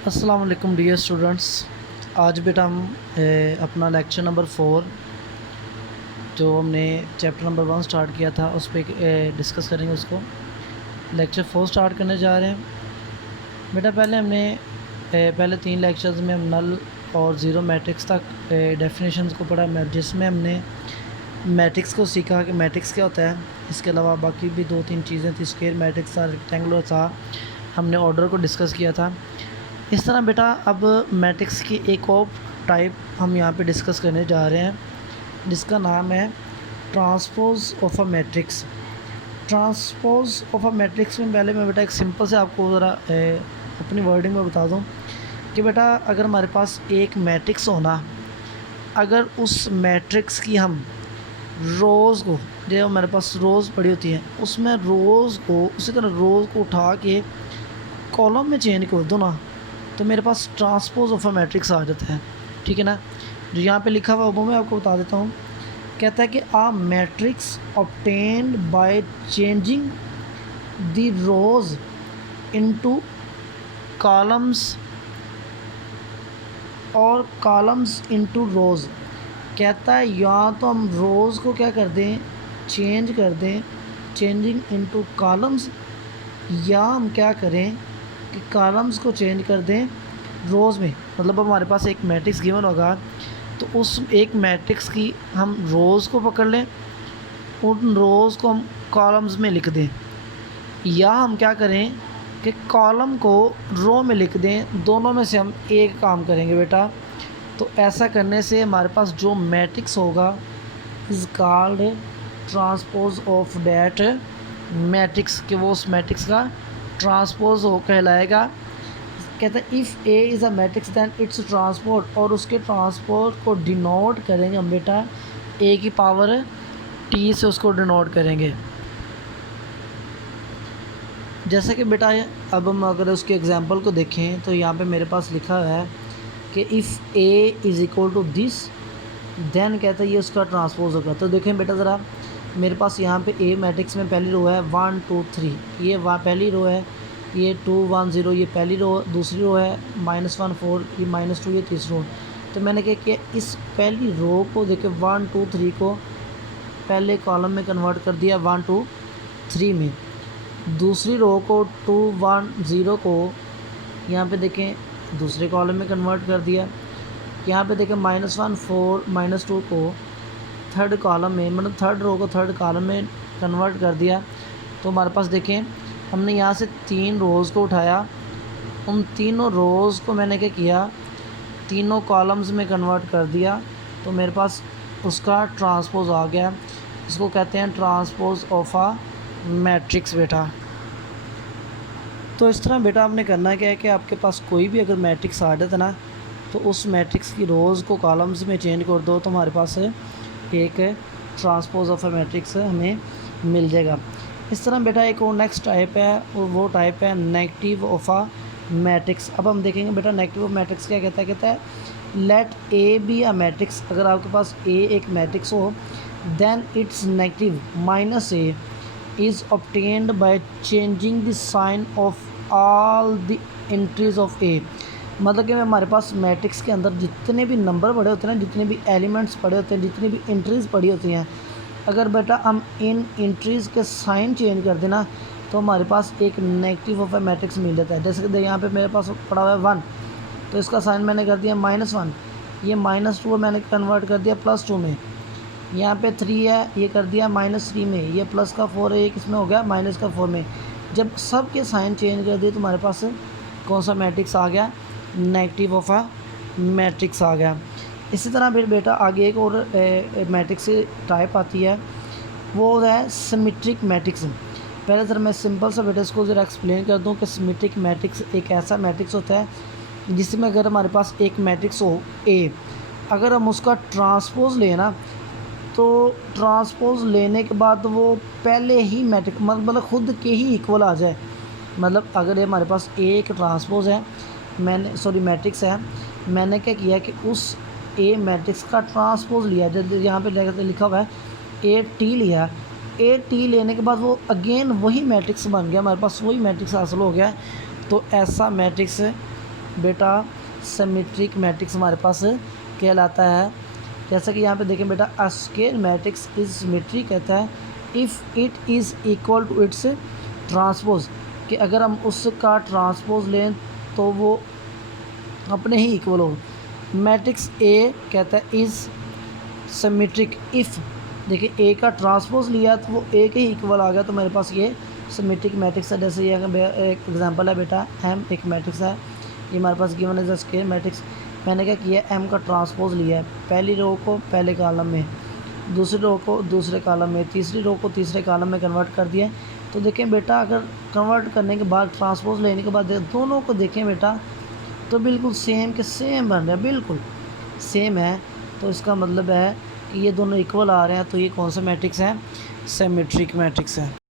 अस्सलाम वालेकुम dear students. आज बेटा हम अपना लेक्चर नंबर 4 जो हमने चैप्टर नंबर 1 स्टार्ट किया था उस पर डिस्कस करेंगे। उसको लेक्चर 4 स्टार्ट करने जा रहे हैं। बेटा पहले हमने पहले 3 लेक्चर्स में हम नल और ज़ीरो मैट्रिक्स तक डेफिनेशंस को पढ़ा, जिसमें हमने मैट्रिक्स को सीखा कि मैट्रिक्स क्या होता है। इसके अलावा बाकी भी 2-3 चीज़ें थी, स्क्वायर मैट्रिक्स था, रेक्टेंगुलर था, हमने ऑर्डर को डिस्कस किया था। इस तरह बेटा अब मैट्रिक्स की एक और टाइप हम यहाँ पे डिस्कस करने जा रहे हैं, जिसका नाम है transpose of a matrix. Transpose of a matrix में पहले मैं बेटा एक सिंपल से आपको ज़रा अपनी वर्डिंग में बता दूँ कि बेटा अगर हमारे पास एक मैट्रिक्स होना, अगर उस मैट्रिक्स की हम रोज़ को, जो हमारे पास रोज़ पड़ी होती हैं, उसमें रोज़ को उसी तरह रोज़ को उठा के कॉलम में चेंज कर दो ना, तो मेरे पास ट्रांसपोज ऑफ अ मैट्रिक्स आ जाता है। ठीक है ना। जो यहाँ पे लिखा हुआ वो मैं आपको बता देता हूँ। कहता है कि a matrix obtained by changing the rows into columns और कॉलम्स इनटू रोज़। कहता है या तो हम रोज़ को क्या कर दें, चेंज कर दें, चेंजिंग इनटू कॉलम्स, या हम क्या करें कि कॉलम्स को चेंज कर दें रोज़ में। मतलब हमारे पास एक मैट्रिक्स गिवन होगा तो उस एक मैट्रिक्स की हम रोज़ को पकड़ लें, उन रोज़ को हम कॉलम्स में लिख दें, या हम क्या करें कि कॉलम को रो में लिख दें। दोनों में से हम एक काम करेंगे बेटा। तो ऐसा करने से हमारे पास जो मैट्रिक्स होगा is called transpose of that matrix, कि वो उस मैट्रिक्स का ट्रांसपोज हो कहलाएगा। कहता है if A is a matrix then its transpose, और उसके ट्रांसपोज को डिनोट करेंगे हम बेटा ए की पावर टी से, उसको डिनोट करेंगे। जैसे कि बेटा अब हम अगर उसके एग्जांपल को देखें तो यहाँ पे मेरे पास लिखा है कि if A is equal to this, then कहता है ये उसका ट्रांसपोज होगा। तो देखें बेटा ज़रा, मेरे पास यहाँ पे ए मैट्रिक्स में पहली रो है 1 2 3, ये पहली रो है, ये 2 1 0 ये पहली रो, दूसरी रो है -1 4, ये -2 ये तीसरी रो। तो मैंने क्या किया, इस पहली रो को देखे 1 2 3 को पहले कॉलम में कन्वर्ट कर दिया 1 2 3 में, दूसरी रो को 2 1 0 को यहाँ पे देखें दूसरे कॉलम में कन्वर्ट कर दिया। यहाँ पे देखें -1 4 -2 को थर्ड कॉलम में, मतलब थर्ड रो को थर्ड कॉलम में कन्वर्ट कर दिया। तो हमारे पास देखें हमने यहाँ से 3 रोज़ को उठाया, उन तीनों रोज़ को मैंने क्या किया, तीनों कॉलम्स में कन्वर्ट कर दिया। तो मेरे पास उसका ट्रांसपोज आ गया। इसको कहते हैं ट्रांसपोज ऑफ आ मैट्रिक्स बेटा। तो इस तरह बेटा आपने करना क्या है कि आपके पास कोई भी अगर मैट्रिक्स आ जाता ना, तो उस मैट्रिक्स की रोज़ को कॉलम्स में चेंज कर दो, तो हमारे पास एक ट्रांसपोज ऑफ अ मैट्रिक्स हमें मिल जाएगा। इस तरह बेटा एक और नेक्स्ट टाइप है, और वो टाइप है नेगेटिव ऑफ अ मैट्रिक्स। अब हम देखेंगे बेटा नेगेटिव ऑफ मैट्रिक्स क्या कहता है। कहता है let A be a matrix, अगर आपके पास ए एक मैट्रिक्स हो, then it's negative minus A is obtained by changing the sign of all the entries of A. मतलब कि हमारे पास मैट्रिक्स के अंदर जितने भी नंबर पड़े होते हैं, जितने भी एलिमेंट्स पड़े होते हैं, जितनी भी एंट्रीज़ पड़ी होती हैं, अगर बेटा हम इन एंट्रीज़ के साइन चेंज कर देना, तो हमारे पास एक नेगेटिव ऑफ ए मैट्रिक्स मिल जाता है। जैसे कि यहाँ पे मेरे पास पड़ा हुआ है 1, तो इसका साइन मैंने कर दिया -1, ये -2 मैंने कन्वर्ट कर दिया +2 में। यहाँ पे 3 है, ये कर दिया -3 में, ये प्लस का 4 है, ये किस में हो गया -4 में। जब सब के साइन चेंज कर दिए तो हमारे पास कौन सा मैट्रिक्स आ गया, नेगेटिव ऑफ अ मैट्रिक्स आ गया। इसी तरह फिर बेटा आगे एक और मैट्रिक्स टाइप आती है, वो है सिमेट्रिक मैट्रिक्स। पहले सर मैं सिंपल सा बेटा इसको ज़रा एक्सप्लेन कर दूं कि सिमेट्रिक मैट्रिक्स एक ऐसा मैट्रिक्स होता है जिसमें अगर हमारे पास एक मैट्रिक्स हो ए, अगर हम उसका ट्रांसपोज लें ना, तो ट्रांसपोज लेने के बाद वो पहले ही मैट्रिक्स मतलब खुद के ही इक्वल आ जाए। मतलब अगर ये हमारे पास एक ट्रांसपोज है, मैट्रिक्स है, मैंने क्या किया कि उस ए मैट्रिक्स का ट्रांसपोज लिया, जब यहाँ पे लिखा हुआ है ए टी लिया, ए टी लेने के बाद वो अगेन वही मैट्रिक्स बन गया, हमारे पास वही मैट्रिक्स हासिल हो गया। तो ऐसा मैट्रिक्स बेटा सिमेट्रिक मैट्रिक्स हमारे पास कहलाता है। जैसा कि यहाँ पे देखें बेटा, a square matrix is symmetric कहता है if it is equal to its transpose, कि अगर हम उसका ट्रांसपोज लें तो वो अपने ही इक्वल हो। मैट्रिक्स ए कहता है इज़ सिमेट्रिक इफ़, देखिए ए का ट्रांसपोज लिया तो वो ए के ही इक्वल आ गया, तो मेरे पास ये सिमेट्रिक मैट्रिक्स है। जैसे ये एक एग्जांपल है बेटा, एम एक मैट्रिक्स है, ये हमारे पास गिवन है स्क्वायर मैट्रिक्स। मैंने क्या किया, एम का ट्रांसपोज लिया है, पहली रो को पहले कॉलम में, दूसरी रो को दूसरे कॉलम में, तीसरी रो को तीसरे कॉलम में कन्वर्ट कर दिया। तो देखें बेटा, अगर कन्वर्ट करने के बाद ट्रांसपोज लेने के बाद दोनों को देखें बेटा, तो बिल्कुल सेम के सेम बन रहे हैं, बिल्कुल सेम है। तो इसका मतलब है कि ये दोनों इक्वल आ रहे हैं, तो ये कौन सा मैट्रिक्स है, सिमेट्रिक मैट्रिक्स है।